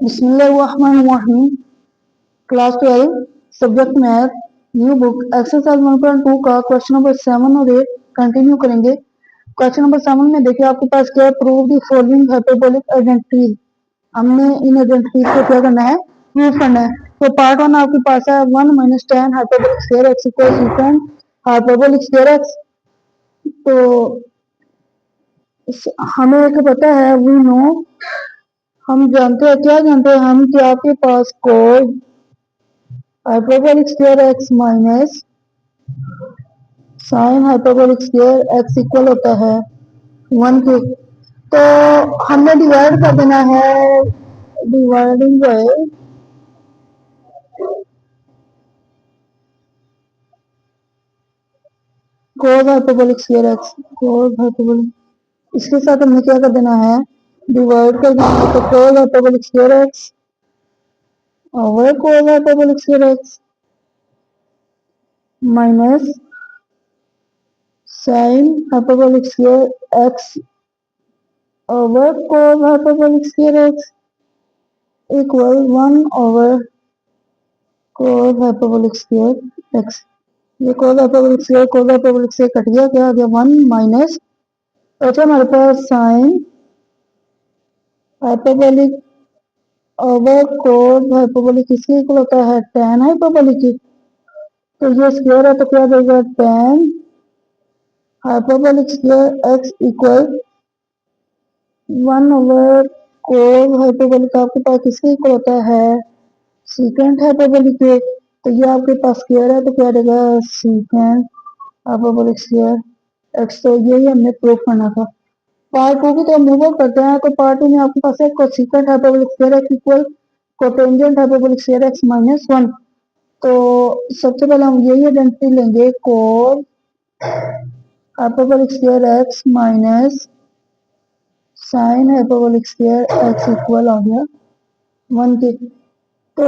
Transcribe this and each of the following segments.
बिस्मिल्लाहिर्रहमानिर्रहीम। Class 12 subject math, new book exercise 1.2 का question number 7 और 8 कंटिन्यू करेंगे। क्वेश्चन नंबर 7 में देखिए आपके पास क्या है, prove the following hyperbolic identities. हमने इन आइडेंटिटीज को क्या करना है, प्रूव करना है। तो पार्ट 1 आपके पास है 1 minus tan hyperbolic square x equal सीकेंड hyperbolic square x. तो हमें एक पता है, वी नो, हम जानते हैं, क्या जानते हैं हम, कि आपके पास cos hyperbolic square x minus sine hyperbolic square x equal होता है 1 के। तो हमने डिवाइड कर देना है, dividing by cos hyperbolic square x, cos hyperbolic, इसके साथ हमने क्या कर देना है, डिवाइड कर देना है। तो cos hyperbolic square x over cos hyperbolic square x minus sine hyperbolic square x over cos hyperbolic square x equal 1 over cos hyperbolic square x. ये कोस हाइपरबोलिक से कट गया, क्या आ गया 1 माइनस, अच्छा हमारे पास sine hyperbolic over cos hyperbolic किसके equal होता है, tan हाइपरबोलिक की। तो ये स्क्वायर है तो क्या देगा, tan hyperbolic square x equal 1 over cos hyperbolic आपके पास किसके इक्वल होता है, सीकेंट हाइपरबोलिक के। तो ये आपके पास स्क्वायर है तो क्या देगा, सीकेंट हाइपरबोलिक स्क्वायर एक्स। तो यही हमने प्रूव करना था। पार्ट 2 की तरफ मूव करते हैं। तो पार्ट 2 में आपके पास है cosecant hyperbolic square x equal cotangent hyperbolic square x minus 1। तो सबसे पहले हम यही आइडेंटिटी लेंगे, cos hyperbolic square x minus sine hyperbolic square x equal आ गया 1 के। तो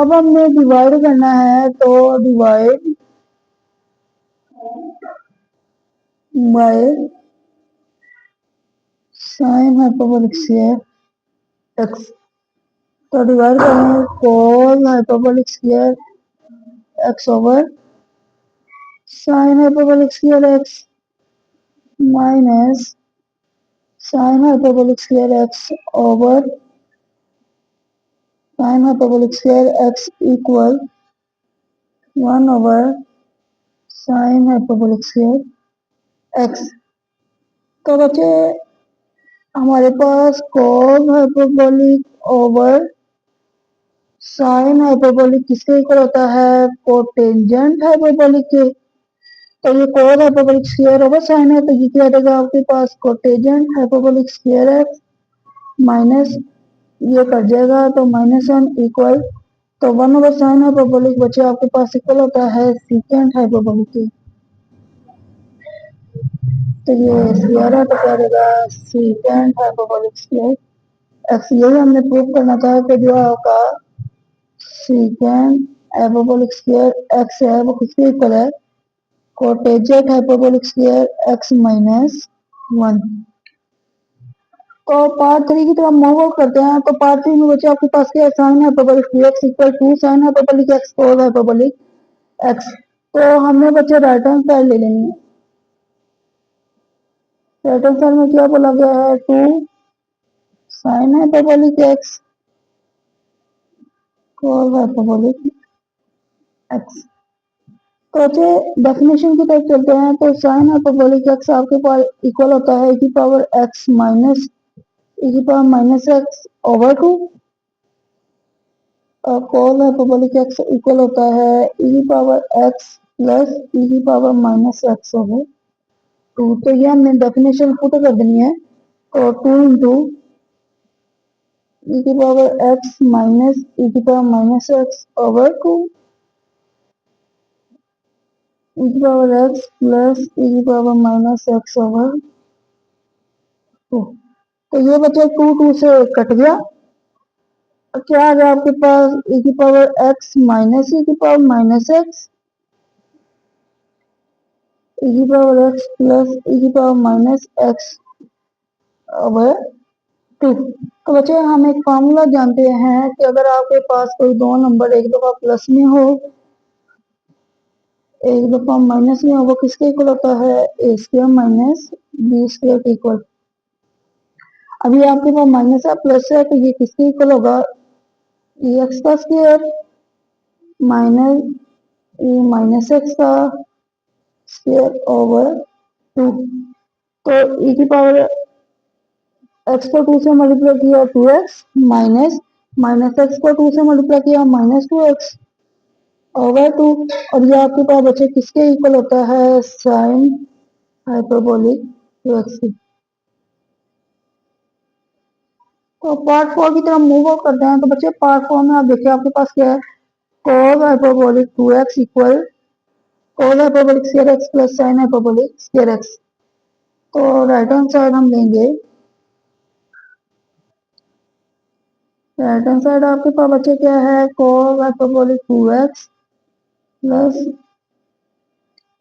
अब हमने डिवाइड करना है, तो divide by sine hyperbolic square x. तो डिवाइड करें cos hyperbolic square x over sine hyperbolic square x minus sine hyperbolic square x over sine hyperbolic square x equal 1 over sine hyperbolic square x. तो बच्चे हमारे पास cos hyperbolic over sine hyperbolic किसके equal होता है, cotangent hyperbolic के। तो ये cos hyperbolic square over sine है, तो ये क्या रहेगा आपके पास, cotangent hyperbolic square x minus, ये कट जाएगा तो -1 इक्वल, तो 1 ओवर साइन हाइपरबोलिक बचे आपके पास इक्वल होता है सीकेंट हाइपरबोलिक के। तो ये स्क्वायर है तो क्या रहेगा, सीकेंट हाइपरबोलिक स्क्वायर एक्स। यही हमने प्रूव करना था कि जो आपका सीकेंट हाइपरबोलिक स्क्वायर एक्स है वो किसके इक्वल है, cotangent hyperbolic square x minus 1। तो पार्ट 3 की तरफ मूव आउट करते हैं। तो पार्ट 3 में बच्चे आपके पास क्या है, sine hyperbolic x equal to sine hyperbolic x cos hyperbolic x. तो हमने बच्चे राइट हैंड साइड ले लेनी है। राइट हैंड साइड में क्या बोला गया है, two sine hyperbolic x cos hyperbolic x. तो अच्छे डेफिनेशन की तरफ चलते हैं। तो साइन हाइपरबोलिक एक्स आपके पास इक्वल होता है e की पावर एक्स माइनस e की पावर माइनस एक्स ओवर 2, और कोस हाइपरबोलिक एक्स इक्वल होता है e की पावर एक्स प्लस e की पावर माइनस एक्स ओवर 2। तो ये हमने डेफिनेशन पुट कर देनी है। तो 2 इंटू e की पावर एक्स माइनस e की power minus x over 2 e की पावर एक्स प्लस e की पावर माइनस एक्स ओवर 2। तो ये बच्चे 2 2 से कट गया, तो क्या आ गया आपके पास e की पावर एक्स माइनस e की पावर माइनस एक्स e की पावर एक्स प्लस e की पावर माइनस एक्स ओवर 2। तो बच्चे हम एक फार्मूला जानते हैं कि अगर आपके पास कोई दो नंबर एक दफा प्लस में हो एक दफा माइनस में हो, वो किसके इक्वल होता है? A square minus b square के इक्वल। अभी आपके पास माइनस है प्लस है तो ये किसके इक्वल होगा? ए एक्स का स्क्वायर माइनस ए माइनस एक्स का स्क्वायर ओवर 2। तो e की पावर एक्स को 2 से मल्टीप्लाई किया 2x माइनस माइनस एक्स को 2 से मल्टीप्लाई किया माइनस 2x ओवर 2। और ये आपके पास बच्चे किसके इक्वल होता है? साइन हाइपरबोलिक 2x की। तो पार्ट 4 की तरफ मूव ऑन करते हैं। तो बच्चे पार्ट 4 में आप देखिए आपके पास क्या है? cos hyperbolic 2x equal cos hyperbolic square x plus sign hyperbolic square x। तो राइट हैंड साइड हम लेंगे, राइट हैंड साइड आपके पास बच्चे क्या है? cos hyperbolic 2x plus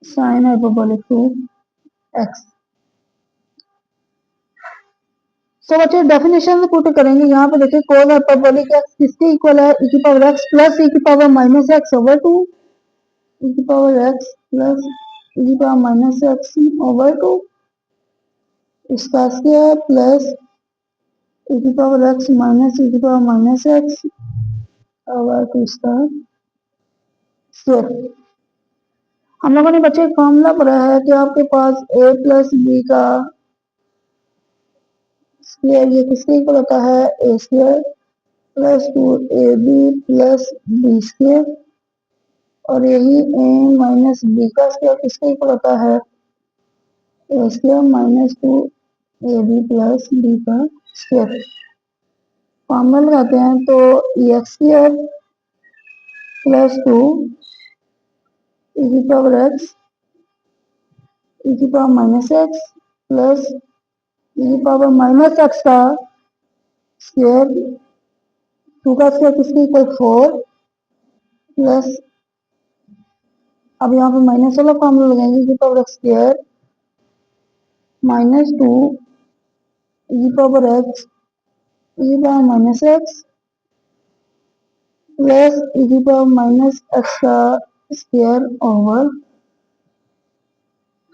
sine hyperbolic 2x। तो बच्चे डेफिनेशन में पुट करेंगे। यहाँ पे देखिए cos हाइपरबोलिक x किसके इक्वल है? e की पावर x प्लस e की power minus x over 2। e की पावर x प्लस e की पावर माइनस x ओवर 2 इसका स्क्वायर प्लस e की पावर x माइनस e की पावर माइनस x ओवर 2 इसका स्क्वायर। हम लोगों ने बच्चे फॉर्मूला पढ़ा है कि आपके पास a प्लस बी का स्क्वायर ये किसके इक्वल होता है? A square plus 2ab plus b square. और यही a माइनस बी का स्क्वायर किसके इक्वल होता है? A square minus 2ab plus b का स्क्वायर। फॉर्मूला लगाते हैं तो एक्स स्क्वायर प्लस 2 e की पावर x e की power minus x plus e की पावर माइनस x का स्क्वायर 2 का स्क्वायर किसके इक्वल 4 प्लस अब यहाँ पे माइनस वाला फॉर्मूला लगाएंगे e की power x square minus 2 e की पावर x e की power minus x plus e की पावर माइनस x का स्क्वायर ओवर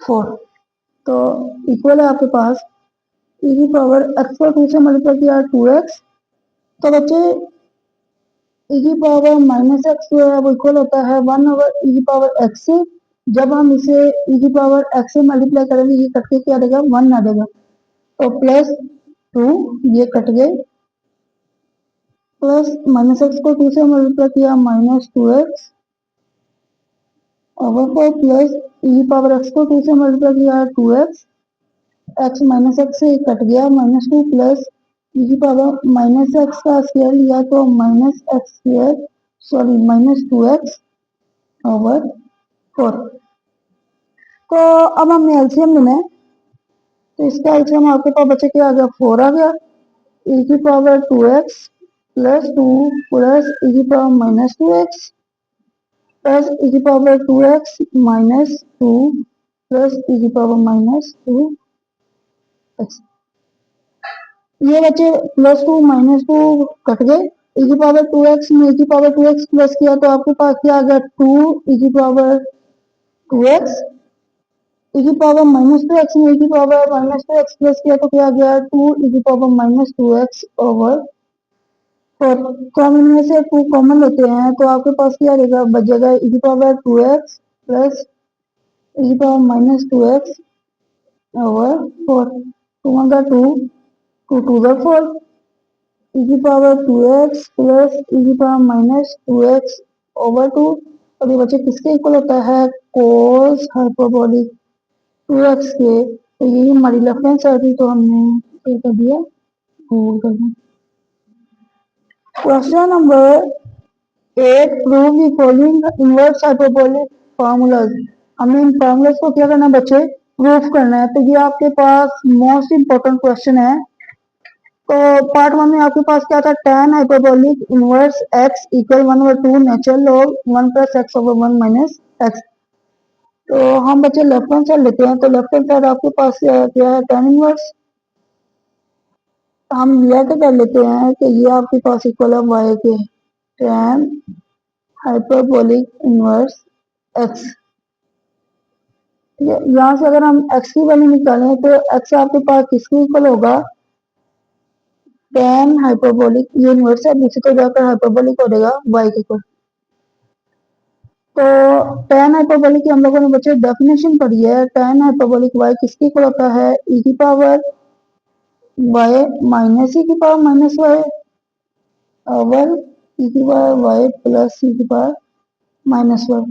4। तो इक्वल है आपके पास e की पावर x को 2 से मल्टीप्लाई किया 2x। तो बच्चे e की पावर माइनस x जो है वो इक्वल होता है 1 ओवर e की पावर x से। जब हम इसे e की पावर x से मल्टीप्लाई करेंगे ये कट के क्या देगा? 1 आ देगा। तो प्लस 2 ये कट गए प्लस माइनस एक्स को 2 से मल्टीप्लाई किया minus 2x over 4 plus e power x को 2 से मल्टीप्लाई किया 2x x माइनस एक्स से कट गया माइनस 2 प्लस e की पावर माइनस एक्स का स्क्वायर लिया तो minus x square sorry minus 2x over 4। तो अब हमने एलसीएम लेना है। तो इसका एलसीएम आपके पास बच्चे क्या आ गया? 4 आ गया e की power 2x plus 2 plus e की power minus 2x plus e की power 2x minus 2 plus e की पावर माइनस 2x। ये बच्चे प्लस 2 माइनस 2 कट गए e की पावर 2x में e की पावर 2x प्लस किया तो आपके पास क्या आ गया? 2 e की पावर 2x e की पावर माइनस 2x में e की पावर माइनस 2x प्लस किया तो क्या आ गया? 2 e की पावर माइनस 2x ओवर 4। तो हम इनमें से 2 कॉमन लेते हैं तो आपके पास क्या रहेगा? बचेगा e की पावर 2x प्लस e की पावर माइनस 2x ओवर 4। 2 1 का 2 2 2 का 4 e की पावर 2x प्लस e की पावर माइनस 2x ओवर 2। और ये बच्चे किसके इक्वल होता है? cos हाइपरबोलिक 2x के। तो यही हमारी लेफ्ट हैंड साइड थी तो हमने क्या कर दिया? कर दिया। Question number 8 prove the following inverse hyperbolic formulas. हमें इन फार्मूलाज को क्या करना है बच्चे? प्रूफ करना है। तो ये आपके पास मोस्ट इंपोर्टेंट क्वेश्चन है। तो पार्ट 1 में आपके पास क्या था? tan hyperbolic inverse x equal 1/2 natural log 1 plus x over 1 minus x. तो हम बच्चे लेफ्ट हैंड साइड लेते हैं। तो लेफ्ट हैंड साइड आपके पास क्या है? tan इनवर्स हम यह तो कर लेते हैं कि ये आपके पास इक्वल है वाई के tan हाइपरबोलिक इनवर्स एक्स। यहाँ से अगर हम एक्स की वैल्यू निकालें तो एक्स आपके पास किसके इक्वल होगा, tan हाइपरबोलिक, ये इनवर्स है, नीचे तो जाकर हाइपरबोलिक हो जाएगा वाई के इक्वल। तो tan हाइपरबोलिक की हम लोगों ने बच्चे डेफिनेशन पढ़ी है, tan हाइपरबोलिक वाई किसके इक्वल होता है, e की पावर वाई माइनस e की power minus Y over e की पावर वाई प्लस e की पावर माइनस वाई।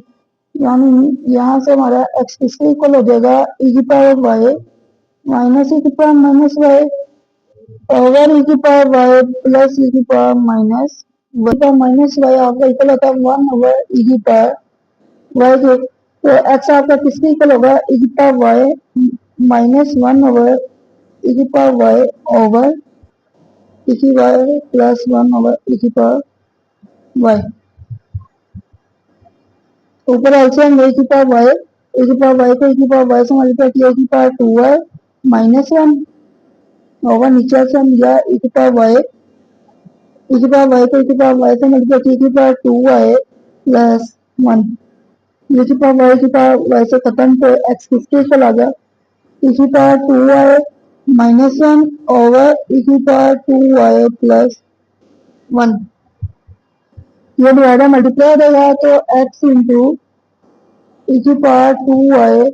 यानी यहाँ से हमारा x किसके इक्वल हो जाएगा, e की पावर वाई माइनस e की power minus Y over e की पावर वाई प्लस e की पावर माइनस वाई का माइनस वाई आपका इक्वल होता है 1 ओवर e की पावर वाई के। तो x आपका किसके इक्वल होगा, e की power Y minus 1 over e की पावर वाई ओवर e की वाई प्लस 1 ओवर e की पावर वाई। ऊपर एलसीएम ए की पावर वाई, ए की पावर वाई को ए की पावर वाई से मल्टीप्लाई किया, ए की पावर 2y माइनस 1 ओवर नीचे से हम लिया e की पावर वाई, e की पावर वाई को e की पावर वाई से मल्टीप्लाई किया, e की पावर 2y प्लस 1। e की पावर वाई की पावर वाई से खत्म, तो x किसके इक्वल आ गया, e की power 2y minus 1 over e की पावर 2y प्लस 1। ये डिवाइडर मल्टीप्लाई हो जाएगा तो x इंटू e की power 2y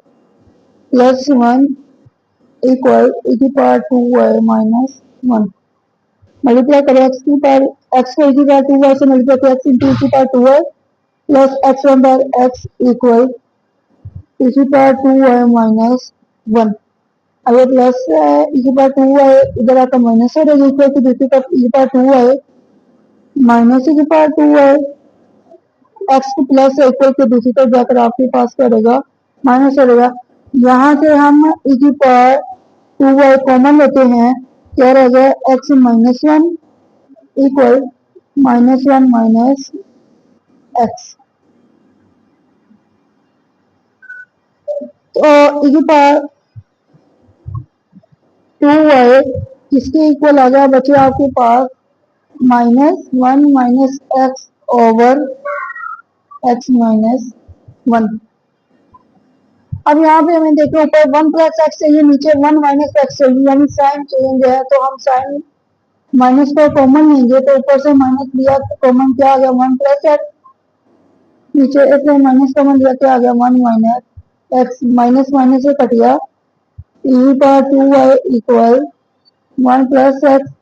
plus 1 equal e की पावर 2y माइनस 1। मल्टीप्लाई करें x की पावर, x को e की पावर 2y से मल्टीप्लाई करें x इंटू e की power 2y plus x one bar x equal e की पावर 2y माइनस 1। अब ये प्लस है e की पावर 2y इधर आकर माइनस हो जाएगा, इक्वल की दूसरी तरफ e की पावर 2y माइनस e की पावर 2y, x को प्लस है इक्वल के दूसरी तरफ जाकर आपके पास क्या रहेगा, माइनस रहेगा। यहाँ से हम e की पावर 2y कॉमन लेते हैं, क्या रहेगा x minus 1 equal minus 1 minus x। तो e की पावर 2y किसके इक्वल आ गया बच्चे आपके पास, minus 1 minus x over x minus 1। अब यहाँ पे हमें देखो ऊपर 1 प्लस एक्स चाहिए, नीचे 1 माइनस एक्स चाहिए, यानी साइन चेंज है, तो हम साइन माइनस को कॉमन लेंगे, तो ऊपर से माइनस लिया तो कॉमन क्या आ गया 1 प्लस एक्स, नीचे एक माइनस कॉमन लिया क्या आ गया 1 माइनस एक्स, माइनस माइनस से कट गया, e power 2y equal 1 plus x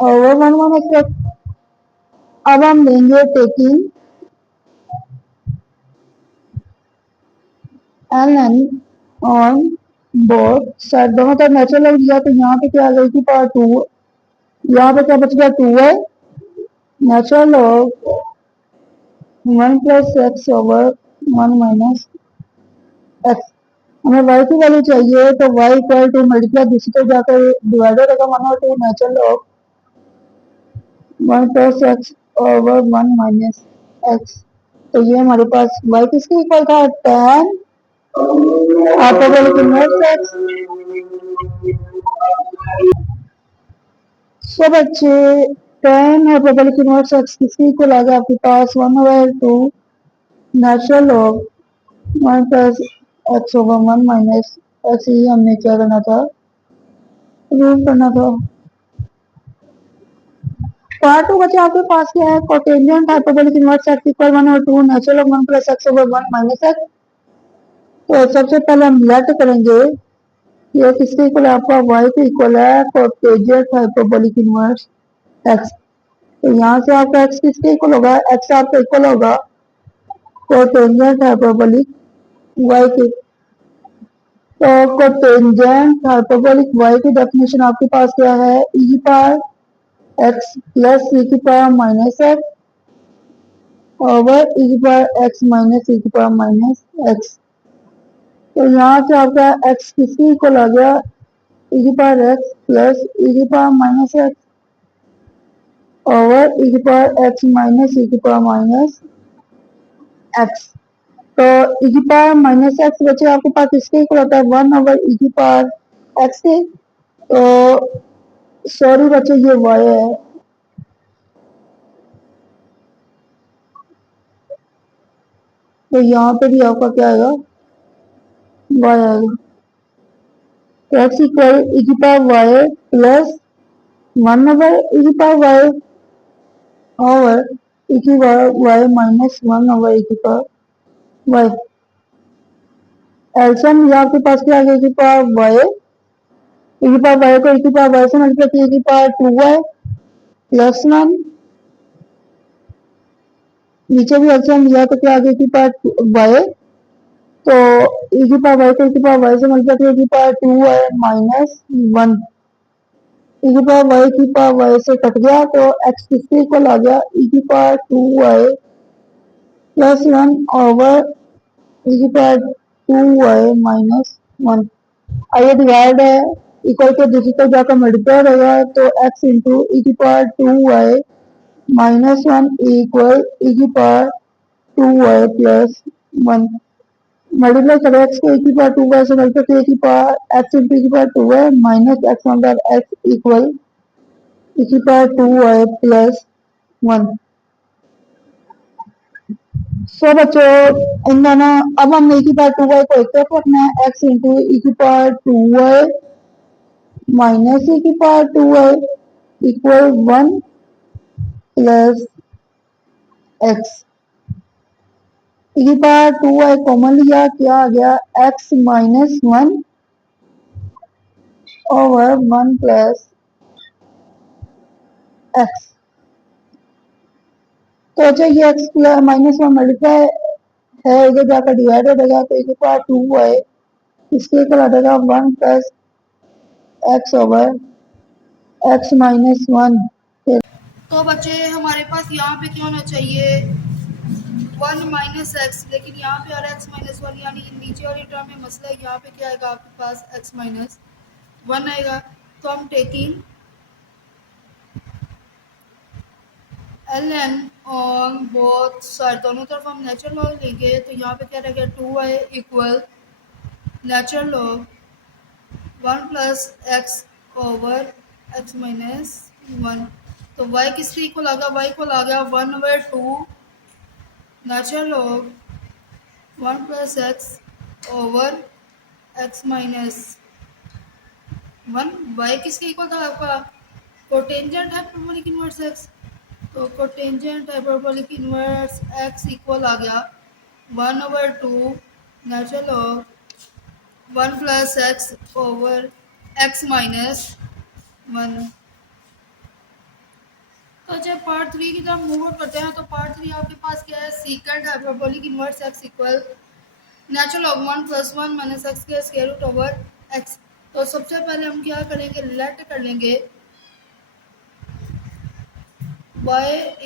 over 1 minus x. अब हम लेंगे taking ln on board side, दोनों तरफ नेचुरल लग लिया, तो यहाँ पे क्या आ गई की पावर 2, यहाँ पे क्या बच गया 2y natural log 1 plus x over 1 minus x. हमें y की वैल्यू चाहिए, तो y इक्वल टू मल्टीप्लाई दूसरी तरफ जाकर डिवाइडर रहेगा 1 और 2 natural log 1 plus x over 1 minus x. तो ये हमारे पास y किसके इक्वल था, tan हाइपरबोलिक इनवर्स एक्स। सो बच्चे tan हाइपरबोलिक इनवर्स एक्स किसके इक्वल आ गया आपके पास 1 over 2 natural log 1 plus x over 1 minus x. ये हमने क्या करना था, प्रूव करना था। पार्ट टू बच्चे आपके पास क्या है, cotangent hyperbolic inverse x equal 1 और 2 natural log 1 plus x over 1 minus x. तो सबसे पहले हम लेट करेंगे, ये किसके इक्वल है आपका y के इक्वल है कोटेंजेंट हाइपरबोलिक इनवर्स एक्स। तो यहाँ से आपका x किसके इक्वल होगा, x आपका इक्वल होगा कोटेंजेंट हाइपरबोलिक y के। तो कोटेंजेंट हाइपरबोलिक y की डेफिनेशन आपके पास क्या है, e की पावर x प्लस e की power minus x over e की पावर x माइनस e की पावर माइनस एक्स। तो यहाँ से आपका x किसके इक्वल आ गया, e की पावर x प्लस e की power minus x over e की पावर x माइनस e की पावर माइनस एक्स। तो e की पावर माइनस एक्स बचे आपके पास किसके इक्वल होता है 1 ओवर e की पावर x के। तो सॉरी बच्चे ये वाई है, तो यहाँ पे भी आपका क्या आएगा, वाई आएगा। तो एक्स इक्वल ई की पावर वाई प्लस 1 ओवर ई की पावर वाई ओवर ई की पावर वाई माइनस 1 ओवर ई की पावर वाई। एल्सियम यहाँ आपके पास क्या आ गया, ई की पावर वाई, ई की पावर वाई को ई की पावर वाई से मल्टीप्लाई किया, ई की पावर 2 वाई प्लस 1। नीचे भी एल्सियम लिया तो क्या आ गया, ई की पावर वाई, तो ई की पावर वाई को ई की पावर वाई से मल्टीप्लाई किया, ई की पावर 2 वाई माइनस 1। ई की पावर वाई की पावर वाई से कट गया, तो एक्स किसके इक्वल आ गया, ई की पावर 2 वाई प्लस 1 ओवर ई की पावर 2 वाई माइनस 1। आइए डिवाइड है, इक्वल के दूसरी तरफ जाकर मल्टीप्लाई होगा, तो एक्स इंटू ई की पावर 2 वाई माइनस 1 इक्वल ई की पावर 2 वाई प्लस 1। मल्टीप्लाई करें एक्स को ई की पावर 2 वाई से मल्टीप्लाई की पावर एक्स इंटू ई की पावर 2 वाई माइनस एक्स अंदर एक्स इक्वल ई की पावर 2 वाई प्लस 1। सो बच्चों इन दोनों, अब हम ई की पावर 2 वाई को एक तरफ रखना है, एक्स इंटू ई की पावर 2 वाई माइनस ई की power 2 y equal 1 plus x. E की पावर 2 वाई कॉमन लिया, क्या आ गया, x minus 1 over 1 plus x. तो अच्छा ये एक्स माइनस 1 मल्टीप्लाई है, इधर जाकर डिवाइड हो जाएगा, तो ई की पावर 2 वाई इसके इक्वल आ जाएगा 1 plus x over x minus 1। तो बच्चे हमारे पास यहाँ पे क्या होना चाहिए, 1 माइनस एक्स, लेकिन यहाँ पे आ रहा है एक्स माइनस 1, यानी नीचे वाली टर्म में मसला है, यहाँ पे क्या आएगा आपके पास एक्स माइनस 1 आएगा। तो हम taking l n on both side, दोनों तरफ हम नेचुरल लॉग लेंगे, तो यहाँ पे क्या रहेगा 2y equal natural log 1 plus x over x minus 1। तो y किसके इक्वल आ गया, y इक्वल आ गया 1/2 natural log 1 plus x over x minus 1। y किसके इक्वल था आपका, कोटेंजेंट हाइपरबोलिक इनवर्स एक्स, तो cotangent hyperbolic inverse x equal आ गया 1/2 natural log 1 plus x over x minus 1। तो जब पार्ट 3 की तरफ मूव आउट करते हैं, तो पार्ट 3 आपके पास क्या है, secant hyperbolic inverse x equal natural log 1 plus 1 minus x के स्क्वायर रूट ओवर एक्स। तो सबसे पहले हम क्या करेंगे, लेट कर लेंगे y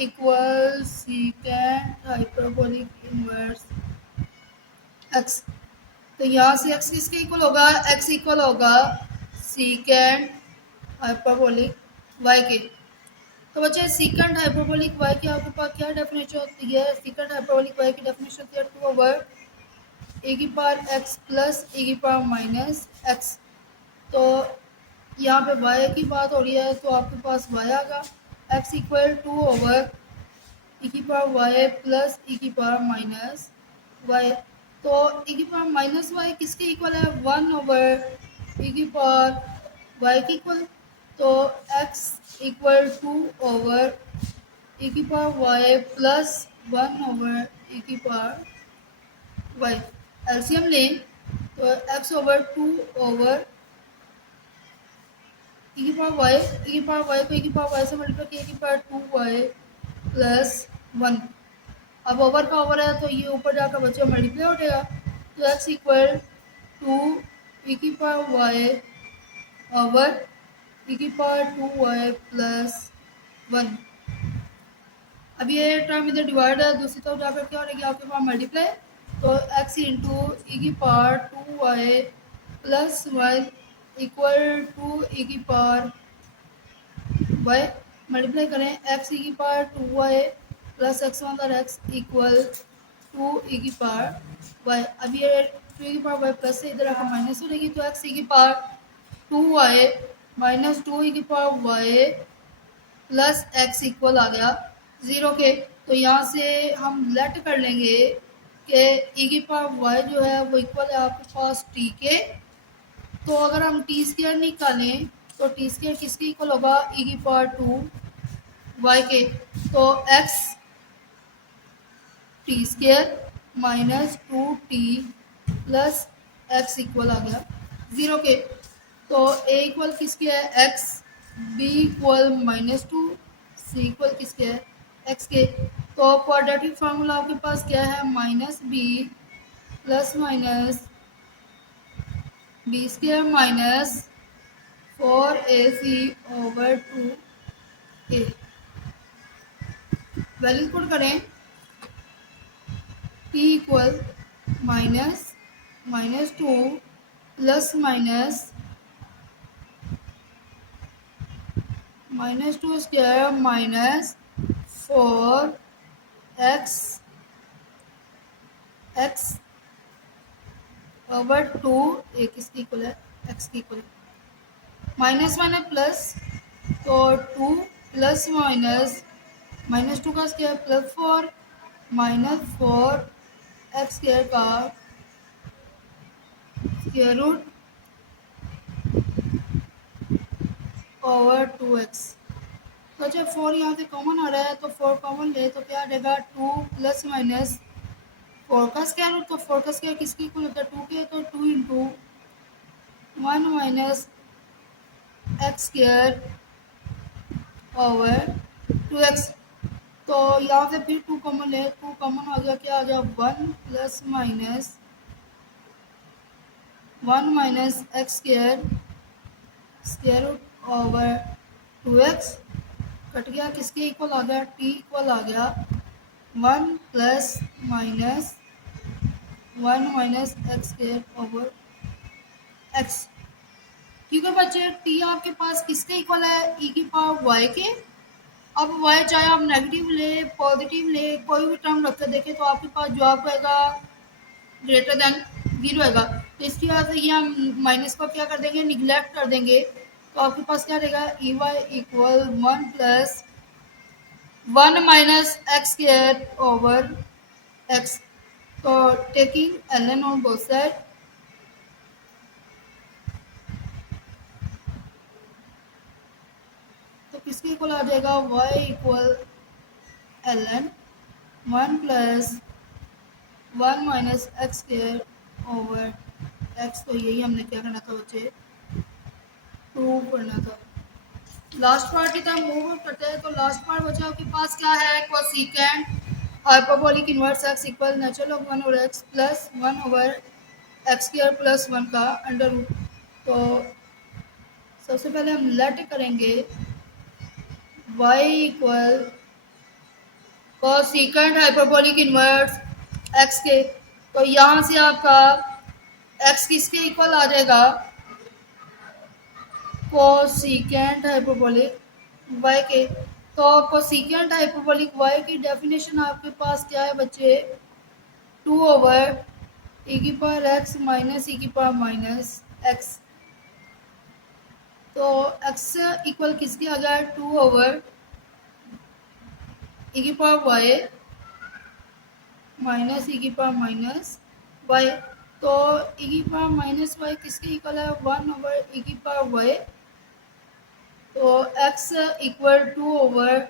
equal secant hyperbolic inverse x। तो यहाँ से x किसके इक्वल होगा, x इक्वल होगा सीकेंट हाइपरबोलिक y के। तो बच्चे सीकेंट हाइपरबोलिक y की आपके पास क्या डेफिनेशन होती है, सीकेंट हाइपरबोलिक y की डेफिनेशन होती है 2 ओवर ए की पावर x प्लस ए की पावर माइनस x। तो यहाँ पे y की बात हो रही है, तो आपके पास y आएगा x इक्वल 2 ओवर ई की पावर वाई प्लस ई की पावर माइनस वाई। तो ई की पावर माइनस वाई किसके इक्वल है, 1 ओवर ई की पावर वाई की इक्वल। तो x इक्वल 2 ओवर ई की पावर वाई प्लस 1 ओवर ई की पावर वाई। एलसीएम लें तो x ओवर 2 ओवर ई की पावर वाई, ई की पावर वाई को ई की पावर वाई से मल्टीप्लाई किया, ई की पावर 2y प्लस 1। अब ओवर का ओवर है, तो ये ऊपर जाकर बच्चे मल्टीप्लाई हो जाएगा, तो x इक्वल 2 ई की पावर वाई ओवर ई की पावर 2y प्लस 1। अब ये टर्म इधर डिवाइड है, दूसरी तरफ जाकर क्या हो रहेगी आपके पास मल्टीप्लाई, तो x इंटू ई की पावर 2y प्लस 1 इक्वल 2 ई की पावर वाई। मल्टीप्लाई करें x ई की पावर 2y प्लस एक्स अंदर x इक्वल 2 ई की पावर वाई। अब ये 2 ई की पावर वाई प्लस से इधर आकर माइनस हो जाएगी, तो x ई की power 2y minus two e की power Y plus x equal आ गया 0 के। तो यहाँ से हम लेट कर लेंगे कि ई की पावर वाई जो है वो इक्वल है आपके पास टी के। तो अगर हम टी स्क्वायर निकालें तो टी स्क्वायर किसके इक्वल होगा ई की पावर टू वाई के। तो x t square minus two t plus x equal आ गया 0 के। तो ए इक्वल किसके है x, b equal minus two, c equal किसके है एक्स के। तो क्वाड्रेटिक फार्मूला आपके पास क्या है minus b plus minus b square minus 4ac over 2a। Value put करें t equal minus minus two plus minus two square minus 4x x over 2 a किसकी इक्वल है x की इक्वल। माइनस माइनस प्लस तो 2 plus minus minus two का square plus 4 minus 4 x square का square root over 2x। तो जब 4 यहाँ से कॉमन आ रहा है तो 4 कॉमन ले तो क्या आ जाएगा 2 प्लस माइनस 4 का स्क्वायर रूट। तो 4 का स्क्वायर किसकी इक्वल होता है 2 के। तो 2 into 1 minus x square over 2x। तो यहाँ से फिर 2 कॉमन ले, 2 कॉमन आ गया क्या आ गया 1 plus minus 1 minus x square square root over 2x cut गया किसके इक्वल आ गया t इक्वल आ गया 1 plus minus 1 minus x square over x। क्योंकि बच्चे t आपके पास किसके इक्वल है e की पावर y के। अब y चाहे आप नेगेटिव ले पॉजिटिव ले कोई भी टर्म रख कर देखें तो आपके पास जवाब आएगा ग्रेटर देन 0 आएगा। तो इसकी वजह से ये हम माइनस को क्या कर देंगे निगलेक्ट कर देंगे। तो आपके पास क्या रहेगा e y equal 1 plus 1 minus x square over x. तो taking ln on both side तो किसके इक्वल आ जाएगा y equal ln 1 plus 1 minus x square over x. तो यही हमने क्या करना था बच्चे प्रूव करना था। लास्ट पार्ट की तरफ मूव करते हैं। तो लास्ट पार्ट बचा आपके पास क्या है cosecant hyperbolic inverse x equal natural of 1 over x plus 1 over x square plus 1 का अंडर रूट। तो सबसे पहले हम लेट करेंगे y equal cosecant hyperbolic inverse x के। तो यहाँ से आपका x किसके इक्वल आ जाएगा कोसेकेंट हाइपरबोलिक y के। तो कोसेकेंट हाइपरबोलिक y की डेफिनेशन आपके पास क्या है बच्चे 2 ओवर e की पावर x माइनस e की पावर माइनस x। तो x इक्वल किसके आ गया 2 ओवर e की पावर y माइनस e की पावर माइनस y। तो e की पावर माइनस y किसके इक्वल है 1 ओवर e की पावर y। तो x इक्वल 2 ओवर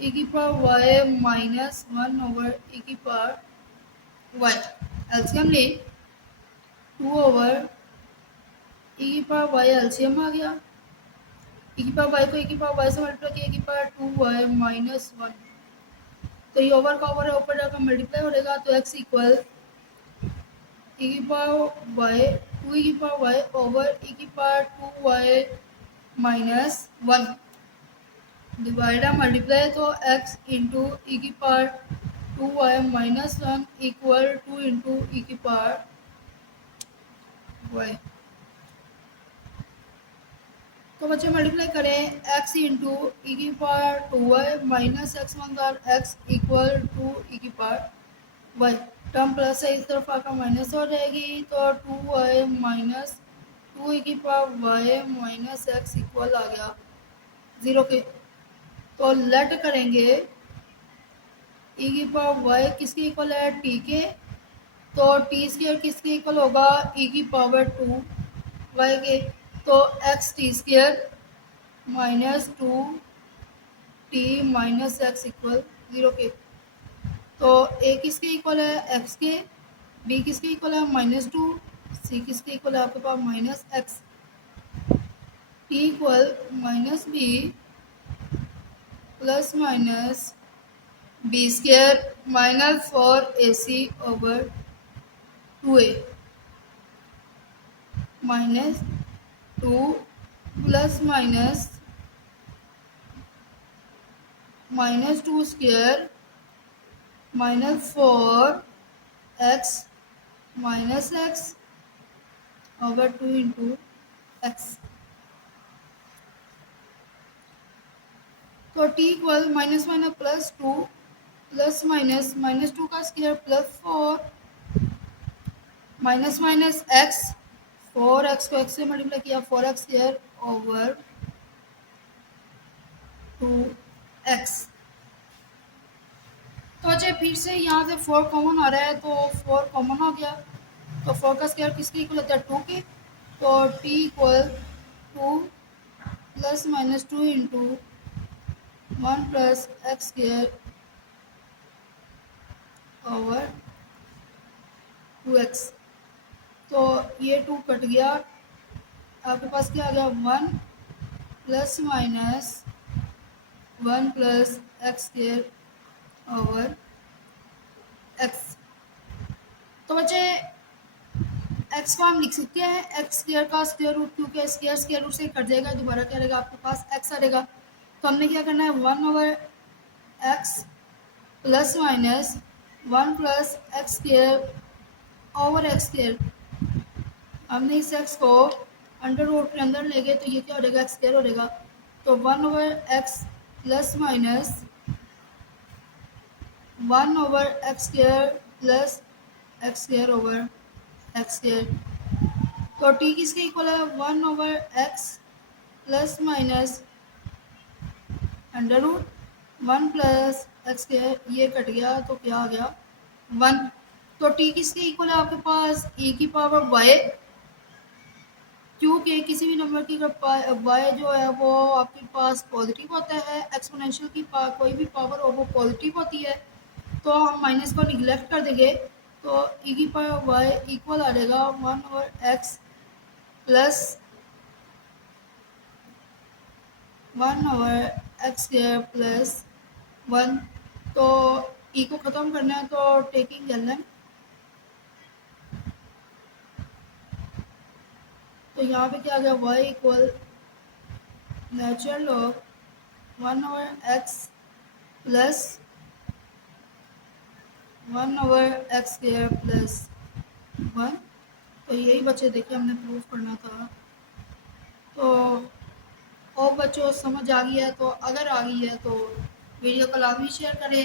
e की power y minus 1 over e की पावर y। एलसीएम ले 2 ओवर e की पावर y एलसीएम आ गया e की पावर y को e की पावर y से मल्टीप्लाई किया e की पावर 2y माइनस 1। तो ये ओवर का ओवर है ऊपर जाकर मल्टीप्लाई हो जाएगा। तो x इक्वल e की पावर y 2 e की पावर y ओवर e की पावर 2y माइनस 1 डिवाइड है मल्टीप्लाई। तो x इंटू ई की power 2y minus 1 equal 2 into e की पावर y। तो बच्चे मल्टीप्लाई करें x इंटू ई की power 2y minus x one x equal 2 ई की पावर y। टर्म प्लस है इस तरफ आकर माइनस हो जाएगी। तो 2y माइनस 2 की power Y minus x equal आ गया 0 के। तो लेट करेंगे की पावर वाई किसके इक्वल है, टी के। तो टी स्क्र किसके इक्वल होगा, की पावर 2 वाई के। तो x T square minus 2 T minus x equal 0 के। तो ए किसके इक्वल है, एक्स के। बी किसके इक्वल है, -2। सी किसके इक्वल है आपके पास -x। T equal -b plus minus b स्क्र -4ac/2a -2 प्लस माइनस -2 स्क्र -4x -x/2 इंटू एक्स। तो t equal minus minus +2 plus minus -2 का square +4 minus minus x, 4x को x से मल्टीप्लाई किया 4x²/2x। तो अच्छा फिर से यहाँ से 4 कॉमन आ रहा है तो 4 कॉमन हो गया। तो 4 का स्क्वायर किसके इक्वल होता है, 2 के। तो t equal 2 plus -2 into 1+x²/2x। तो ये 2 कट गया, आपके पास क्या आ गया 1 प्लस माइनस 1+x²/x। तो बच्चे x को हम लिख सकते हैं x² का स्क्वायर रूट, क्योंकि स्क्वायर स्क्वायर रूट से कट जाएगा, दोबारा क्या रहेगा आपके पास x आ रहेगा। तो हमने क्या करना है 1/x प्लस माइनस 1+x²/x²। हमने इस x को अंडर रूट के अंदर ले गए तो ये क्या हो जाएगा, x² हो जाएगा। तो 1/x plus minus 1/x² + x²/x²। तो t किसके इक्वल है, 1/x plus minus under root 1+x²। ये कट गया तो क्या आ गया 1। तो t किसके इक्वल है आपके पास, की पावर y। क्योंकि किसी भी नंबर की y जो है वो आपके पास पॉजिटिव होता है, एक्सपोनेंशियल की कोई भी पावर हो वो पॉजिटिव होती है। तो हम माइनस को निगलेक्ट कर देंगे तो की पावर y इक्वल आ जाएगा 1/x प्लस 1/x²+1। तो ई को ख़त्म करना है तो टेकिंग ln। तो यहाँ पे क्या आ गया y equal natural log 1/x plus 1/x²+1। तो यही बच्चे देखिए हमने प्रूव करना था। तो और बच्चों समझ आ गई है, तो अगर आ गई है तो वीडियो को लाजमी शेयर करें।